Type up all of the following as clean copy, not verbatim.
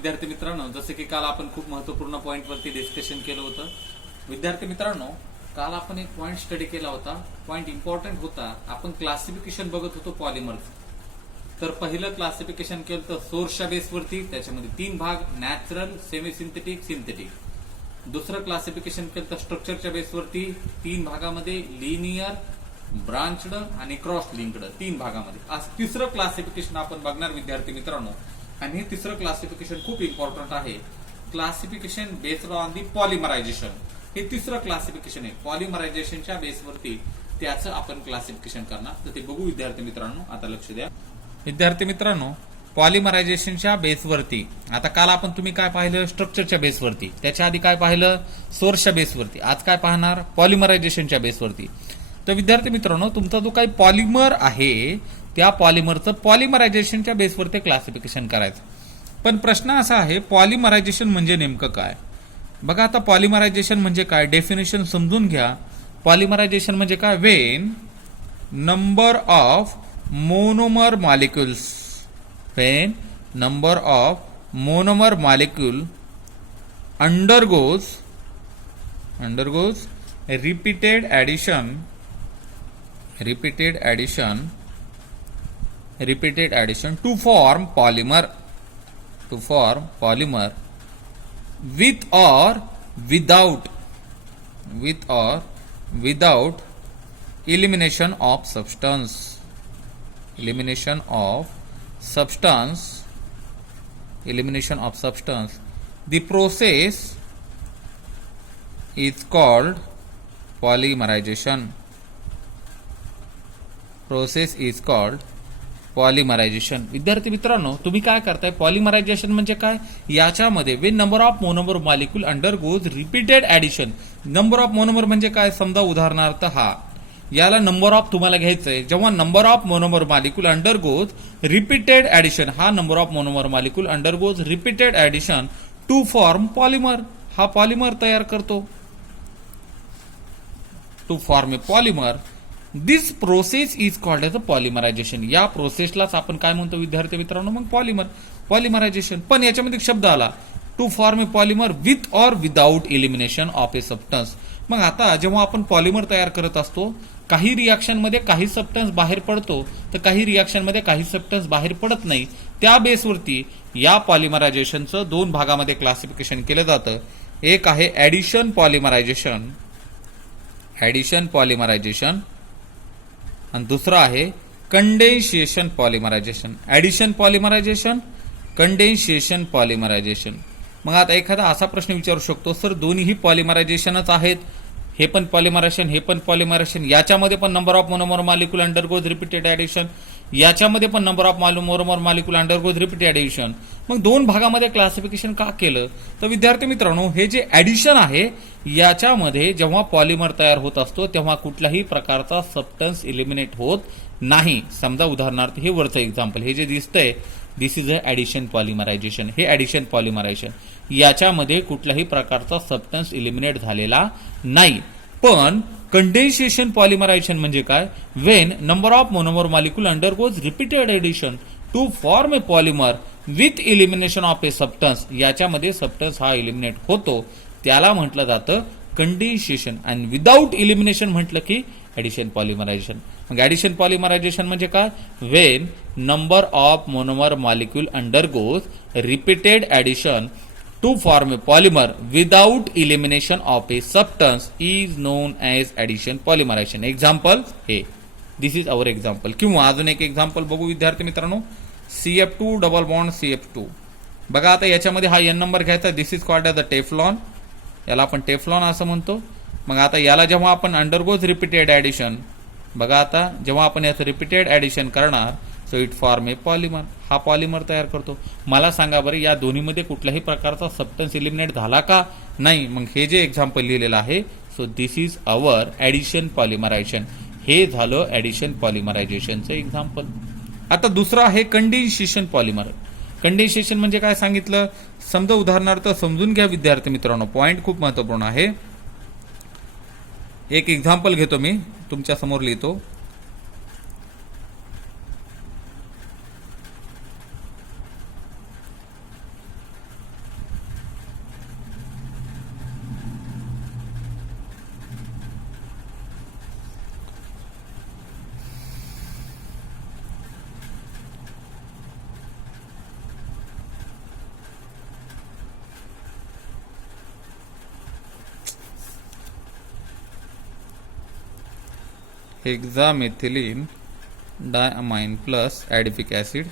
विद्यार्थी मित्रांनो, जसे की काल आपण खूप महत्वपूर्ण पॉइंट वरती डिस्कशन केलं होतं. विद्यार्थी मित्रांनो, काल आपण एक पॉइंट स्टडी केला होता. पॉइंट इम्पॉर्टंट होता. आपण क्लासिफिकेशन बघत होतो पॉलिमरचं. तर पहिलं क्लासिफिकेशन केलं तर सोर्सच्या बेसवरती. त्याच्यामध्ये 3 भाग: नॅचरल, सेमी सिंथेटिक, सिंथेटिक. दुसरं क्लासिफिकेशन केलं तर स्ट्रक्चरच्या बेसवरती 3 भागामध्ये: लिनियर, ब्रांचड आणि क्रॉस लिंक्ड. 3 भागामध्ये. आज तिसरं क्लासिफिकेशन आपण बघणार विद्यार्थी मित्रांनो. आणि हे तिसरं क्लासिफिकेशन खूप इम्पॉर्टंट आहे. Classification based on the polymerisation. हे तिसरं क्लासिफिकेशन आहे. पॉलिमरायझेशनच्या बेसवरती त्याचं आपण क्लासिफिकेशन करणार. तर ते बघू विद्यार्थी मित्रांनो. आता लक्ष द्या विद्यार्थी मित्रांनो. पॉलिमरायझेशनच्या बेसवरती आता काल आपण तुम्ही काय पाहिलं? स्ट्रक्चरच्या बेसवरती. त्याच्या आधी काय पाहिलं? सोर्सच्या बेसवरती. आज काय पाहणार? पॉलिमरायझेशनच्या बेसवरती. तर विद्यार्थी मित्रांनो, तुमचा जो काही पॉलिमर आहे त्या पॉलिमरचं पॉलिमरायझेशनच्या बेसवरती क्लासिफिकेशन करायचं. पण प्रश्न असा आहे, पॉलिमरायझेशन म्हणजे नेमकं काय? बघा, आता पॉलिमरायझेशन म्हणजे काय, डेफिनेशन समजून घ्या. पॉलिमरायझेशन म्हणजे काय? When number of monomer molecules, Wien number of monomer molecule undergoes repeated addition to form polymer with or without elimination of substance. The process is called polymerization. विद्यार्थी मित्रांनो, तुम्ही काय करताय? पॉलिमरायझेशन म्हणजे काय? याच्यामध्ये Wien number of monomer molecule undergoes repeated addition. Number of monomer म्हणजे काय? समजा उदाहरणार्थ हा, याला नंबर ऑफ तुम्हाला घ्यायचंय. जेव्हा number of monomer molecule undergoes repeated addition, हा number of monomer molecule undergoes repeated addition to form polymer, हा पॉलिमर तयार करतो. To form a polymer, this process is called as a polymerisation. या प्रोसेसलाच आपण काय म्हणतो विद्यार्थी मित्रांनो? मग पॉलिमरायझेशन. पण याच्यामध्ये एक शब्द आला, to form a polymer with or without elimination of a substance. मग आता जेव्हा आपण पॉलिमर तयार करत असतो, काही रिॲक्शन मध्ये काही सबस्टन्स बाहेर पडतो, तर काही रिॲक्शन मध्ये काही सबस्टन्स बाहेर पडत नाही. त्या बेसवरती या पॉलिमरायझेशनचं 2 भागामध्ये क्लासिफिकेशन केलं जातं. एक आहे ऍडिशन पॉलिमरायझेशन आणि दुसरं आहे condensation polymerisation. Addition polymerisation, condensation polymerisation. मग आता एखादा असा प्रश्न विचारू शकतो, सर दोन्हीही पॉलिमरायझेशनच आहेत, हे पण पॉलिमरायझेशन, हे पण पॉलिमरायझेशन, याच्यामध्ये पण number of monomer molecule undergoes repeated addition, याच्यामध्ये पण number of monomer molecule undergoes repeated addition. मग 2 भागामध्ये क्लासिफिकेशन का केलं? तर विद्यार्थी मित्रांनो, हे जे ऍडिशन आहे याच्यामध्ये जेव्हा पॉलिमर तयार होत असतो तेव्हा कुठल्याही प्रकारचा सबस्टन्स एलिमिनेट होत नाही. समजा उदाहरणार्थ हे वरचं एक्झाम्पल, हे जे दिसतंय, दिस इज अ ऍडिशन पॉलिमरायझेशन. हे ऍडिशन पॉलिमरायझेशन, याच्यामध्ये कुठल्याही प्रकारचा सबस्टन्स एलिमिनेट झालेला नाही. पण कंडेन्सेशन पॉलिमरायझेशन म्हणजे काय? When number of monomer molecule undergoes repeated addition to form a polymer with elimination of a substance. याच्यामध्ये सबस्टन्स हा एलिमिनेट होतो, त्याला म्हटलं जातं कंडेन्सेशन. आणि विदाउट एलिमिनेशन म्हटलं की ऍडिशन पॉलिमरायझेशन. मग ऍडिशन पॉलिमरायझेशन म्हणजे काय? When number of monomer molecule undergoes repeated addition to form a polymer without elimination of a substance is known as addition polymerization. Example हे, this is our example. किंवा अजून एक example बघू विद्यार्थी मित्रांनो. CF2 double bond CF2. बघा, आता याच्यामध्ये हा N नंबर घ्यायचा. This is called as a Teflon. याला आपण टेफ्लॉन असं म्हणतो. मग आता याला जेव्हा आपण अंडरगोज रिपीटेड ऍडिशन, बघा आता जेव्हा आपण याचं रिपीटेड ऍडिशन करणार, so it form a polymer, हा पॉलिमर तयार करतो. मला सांगा बरं, या दोन्हीमध्ये कुठल्याही प्रकारचा सबस्टन्स एलिमिनेट झाला का? नाही. मग हे जे एक्झाम्पल लिहिलेलं आहे, so this is our addition polymerisation. हे झालं ऍडिशन पॉलिमरायझेशनचं एक्झाम्पल. आता दुसरं आहे कंडेन्सेशन पॉलिमर. कंडेन्सेशन म्हणजे काय सांगितलं? समजा उदाहरणार्थ समजून घ्या विद्यार्थी मित्रांनो, पॉइंट खूप महत्वपूर्ण आहे. एक एक्झाम्पल घेतो मी, तुमच्या समोर लिहितो. Hexamethylene diamine plus adipic acid.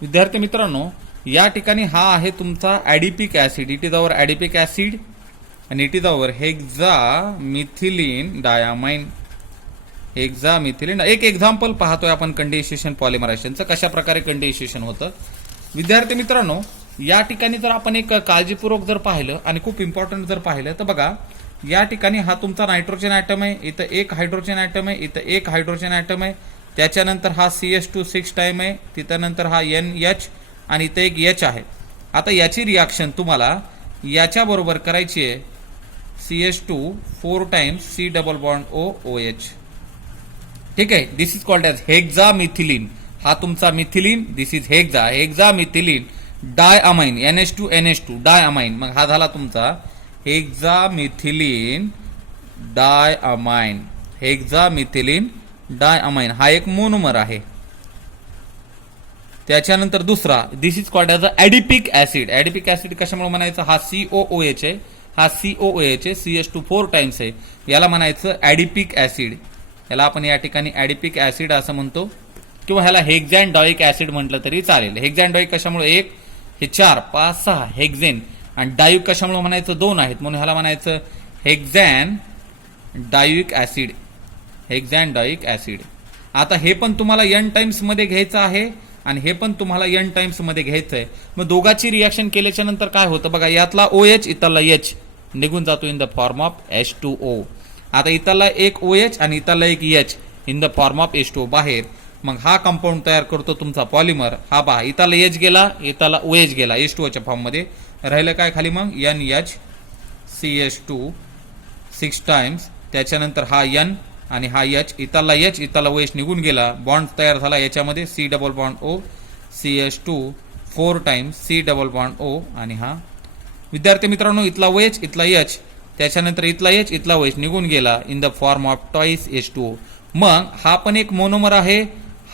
विद्यार्थी मित्रांनो, या ठिकाणी हा आहे तुमचा adipic acid. It is our adipic acid आणि it is our hexamethylene diamine. Hexamethylene. एक एक्झाम्पल पाहतोय आपण कंडेन्सेशन पॉलिमरायझेशनचं, कशा प्रकारे कंडेन्सेशन होतं. विद्यार्थी मित्रांनो, या ठिकाणी जर आपण एक काळजीपूर्वक जर पाहिलं आणि खूप इम्पॉर्टंट जर पाहिलं तर बघा, या ठिकाणी हा तुमचा नायट्रोजन ॲटम आहे, इथं एक हायड्रोजन ॲटम आहे, इथं एक हायड्रोजन ॲटम आहे, त्याच्यानंतर हा CH2 6 टाइम आहे, तिथं हा NH आणि इथं एक H आहे. आता याची रिॲक्शन तुम्हाला याच्या बरोबर करायची आहे, CH2 4 times C double bond OH. ठीक आहे. This is called as hexamethylene. हा तुमचा methylene, this is hexamethylene diamine. NH2 NH2 diamine. मग हा झाला तुमचा हेक्सामिथिलीन डायअमाइन. हेक्सामिथिलीन डायअमाइन हा एक मोनोमर आहे. त्याच्यानंतर दुसरा, this is called as a adipic acid. Adipic acid कशामुळे म्हणायचं, हा COOH आहे, हा COOH आहे, CH2 4 टाइम्स आहे, याला म्हणायचं ॲडिपिक ॲसिड. याला आपण या ठिकाणी ॲडिपिक ॲसिड असं म्हणतो, किंवा ह्याला हेक्झॅनडॉइक ॲसिड म्हटलं तरी चालेल. हेक्झॅनडॉइक कशामुळे, एक हे 4 5 6 हेक्झेन, आणि डायुक कशामुळे म्हणायचं, 2 आहेत म्हणून ह्याला म्हणायचं हेक्झॅनडायुइक ॲसिड. हेक्झॅनडॉइक ॲसिड. आता हे पण तुम्हाला N टाइम्स मध्ये घ्यायचं आहे आणि हे पण तुम्हाला N टाइम्स मध्ये घ्यायचं आहे. मग दोघांची रिॲक्शन केल्याच्या नंतर काय होतं बघा, यातला OH इथला H निघून जातो in the form of H2O. आता इथला एक OH आणि इथला एक H in the form of H2O बाहेर. मग हा कंपाऊंड तयार करतो तुमचा पॉलिमर. हा पहा, इथला H गेला, इथला OH गेला H2O फॉर्म मध्ये, राहिलं काय खाली मग NH CH2 6 टाइम्स, त्याच्यानंतर हा N आणि हा H, इथला OH निघून गेला, बॉन्ड तयार झाला याच्यामध्ये C double bond O CH2 4 times C double bond O. आणि हा विद्यार्थी मित्रांनो, इथला OH इथला H, त्याच्यानंतर इथला H इथला OH निघून गेला in the form of twice H2O. मग हा पण एक मोनोमर आहे,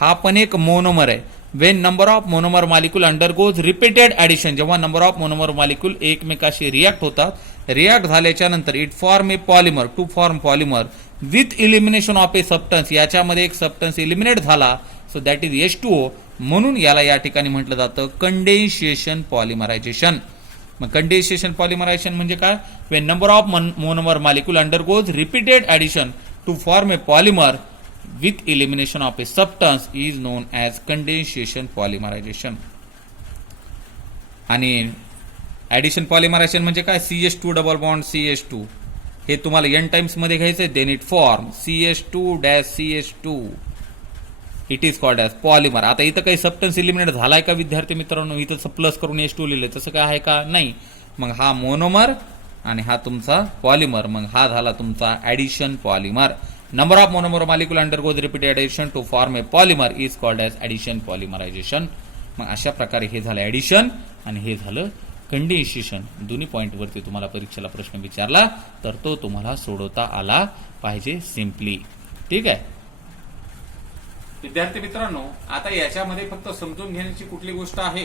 हा पण एक मोनोमर आहे. When number of monomer molecule undergoes repeated addition, जेव्हा नंबर ऑफ मोनोमर मॉलिक्यूल एकमेकाशी रिॲक्ट होतात, रिॲक्ट झाल्याच्या नंतर it form a polymer, to form polymer with elimination of a substance. याच्यामध्ये एक सबस्टन्स इलिमिनेट झाला, सो दॅट इज H2O. म्हणून याला या ठिकाणी म्हटलं जातं कंडेन्सेशन पॉलिमरायझेशन. मग कंडेन्सेशन पॉलिमरायझेशन म्हणजे काय, when number of monomer molecule undergoes repeated addition to form a polymer with elimination of a substance is known as condensation polymerization. आणि ऍडिशन पॉलिमरायझेशन म्हणजे काय, CH2 डबल बॉन्ड CH2 हे तुम्हाला N times मध्ये घ्यायचंय, then it form CH2-CH2. It is called as polymer. आता इथं काही सबस्टन्स इलिमिनेट झालाय का विद्यार्थी मित्रांनो, इथं प्लस करून H2 लिहिलंय, तसं काय आहे का, नाही. मग हा मोनोमर आणि हा तुमचा पॉलिमर, मग हा झाला तुमचा addition polymer. Number of monomer molecule undergoes repeated addition to form a polymer is called as addition polymerization. मग अशा प्रकारे हे झालं ऍडिशन आणि हे झालं कंडेन्सेशन. दोन्ही पॉइंट वरती तुम्हाला परीक्षेला प्रश्न विचारला तर तो तुम्हाला सोडवता आला पाहिजे सिम्पली. ठीक आहे विद्यार्थी मित्रांनो, आता याच्यामध्ये फक्त समजून घेण्याची कुठली गोष्ट आहे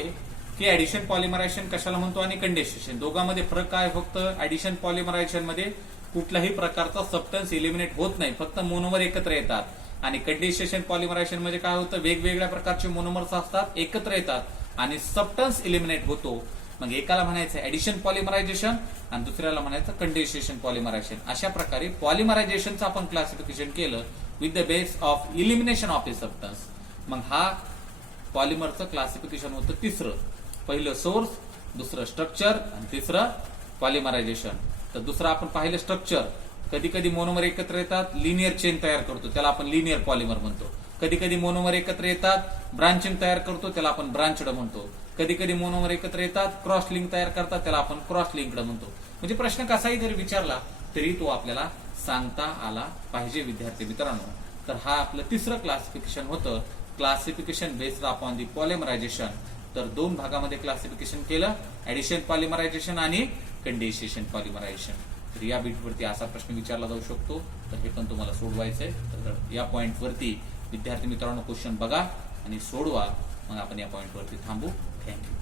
की ऍडिशन पॉलिमरायझेशन कशाला म्हणतो आणि कंडेन्सेशन, दोघांमध्ये फरक काय. फक्त ऍडिशन पॉलिमरायझेशन मध्ये कुठल्याही प्रकारचा सबस्टन्स इलिमिनेट होत नाही, फक्त मोनोमर एकत्र येतात. आणि कंडेन्सेशन पॉलिमरायझेशन म्हणजे काय होतं, वेगवेगळ्या प्रकारचे मोनोमर्स असतात, एकत्र येतात आणि सबस्टन्स इलिमिनेट होतो. मग एकाला म्हणायचं ऍडिशन पॉलिमरायझेशन आणि दुसऱ्याला म्हणायचं कंडेन्सेशन पॉलिमरायझेशन. अशा प्रकारे पॉलिमरायझेशनचं आपण क्लासिफिकेशन केलं with the base of elimination of a substance. मग हा पॉलिमरचं क्लासिफिकेशन होतं तिसरं. पहिलं सोर्स, दुसरं स्ट्रक्चर आणि तिसरं पॉलिमरायझेशन. तर दुसरं आपण पाहिलं स्ट्रक्चर. कधी कधी मोनोमर एकत्र येतात, लिनियर चेन तयार करतो, त्याला आपण लिनियर पॉलिमर म्हणतो. कधी कधी मोनोमर एकत्र येतात, ब्रांचिंग तयार करतो, त्याला आपण ब्रांचड म्हणतो. कधी कधी मोनोमर एकत्र येतात, क्रॉस लिंक तयार करतात, त्याला आपण क्रॉस लिंक्ड म्हणतो. म्हणजे प्रश्न कसाही जरी विचारला तरी तो आपल्याला सांगता आला पाहिजे विद्यार्थी मित्रांनो. तर हा आपलं तिसरं क्लासिफिकेशन होतं, क्लासिफिकेशन बेस्ड अपॉन दी पॉलिमरायझेशन. तर दोन भागामध्ये क्लासिफिकेशन केलं, ऍडिशन पॉलिमरायझेशन आणि कंडेन्सेशन पॉलिमरायझेशन. तर या बीटवरती असा प्रश्न विचारला जाऊ शकतो, तर हे पण तुम्हाला सोडवायचंय. तर या पॉइंटवरती विद्यार्थी मित्रांनो क्वेश्चन बघा आणि सोडवा, मग आपण या पॉइंटवरती थांबू. थँक्यू.